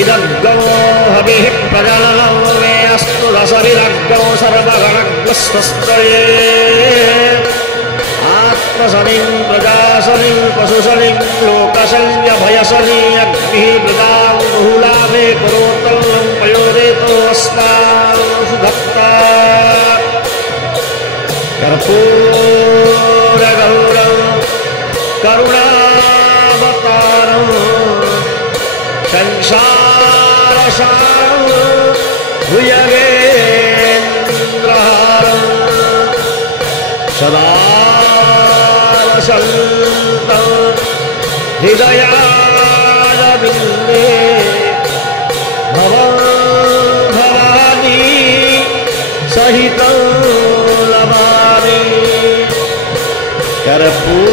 इदग्गो हविः प्रजननो मे अस्तु रसविदग्गो सर्वगणग्रस्तस्त्रये आत्मशनिं प्रजाशनिं पशुशनिं लोकशल्यभयशनि अग्निः मृगां बहुलाभे करोत्तमं पयोदेतो अस्मान् सुभक्ता कर्पूरगौरं करुणावतारं संसारसारं भुजगेन्द्रहारं सदा वसन्तं हृदयारविन्दे भवानी सहितं नमामि कर्पूरपूरे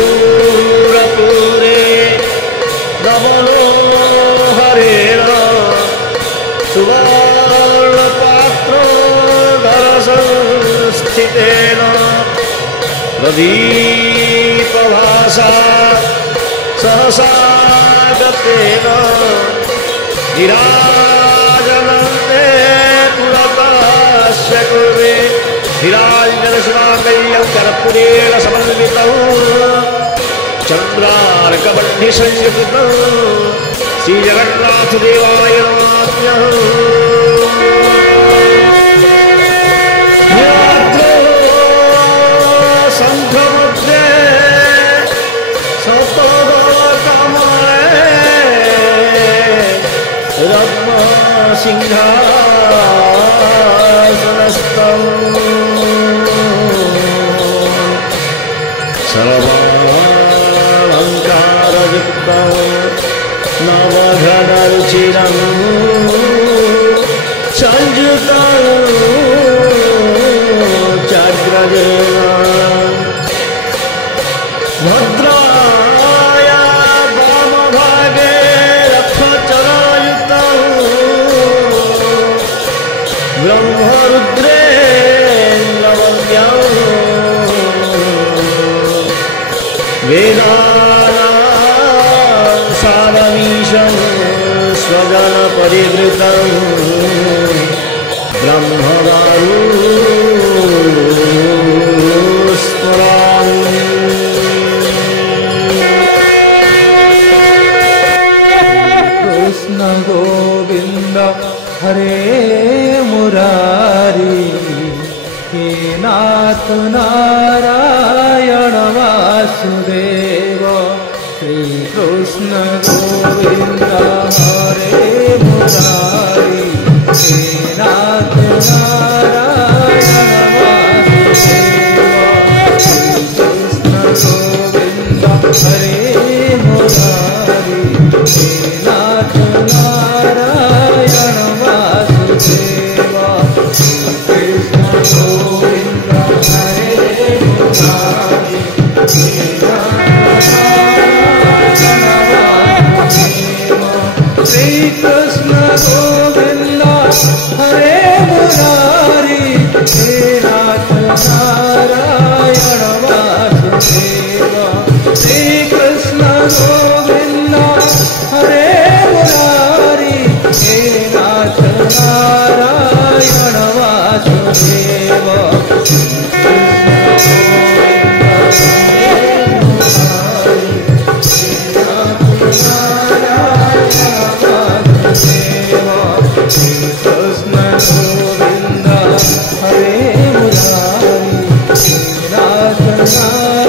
नमोहरेण सुवर्णपात्रो धरसंस्थितेन प्रदीपभासा सहसा गतेन विराजनन्ते पुरतस्य कुर्वे विराजनशिवाङ्गल्यं कर्पूरेण समन्वितं चन्द्रार्कबन्धिसंयुक्तं श्रीजगन्नाथदेवाय नमाम्यहम्। शङ्खमुद्रे सप्तलोकमये रत्नसिंहासनस्थम् सर्वालङ्कारयुक्तं नवघनरुचिरं संयुतं चाग्रजेन भद्राय वामभागे रथचरायुतं ब्रह्मरुद्रेन्द्रवन्द्यं वेदानां सारमीशं स्वजनपरिवृतं ब्रह्मवायुस्मरामि। कृष्ण गोविन्द हरे मुरारी हे नाथ नारायण वासुदेव श्रीकृष्ण गोविन्द हरे मुरारी हे नाथ नारायण वासुदेव श्रीकृष्ण गोविन्द हरे मुरारी हे नाथ नारायण वासुदेव श्रीकृष्ण गोविन्द हरे मुरारी हे नाथ श्री कृष्ण गोविंद हरे मुरारी हे नाथ नारायण वासुदेव श्री कृष्ण गोविंद हरे मुरारी हे नाथ नारायण वासुदेव कृष्ण गोविंद हरे मुरारी हे नाथ नारायण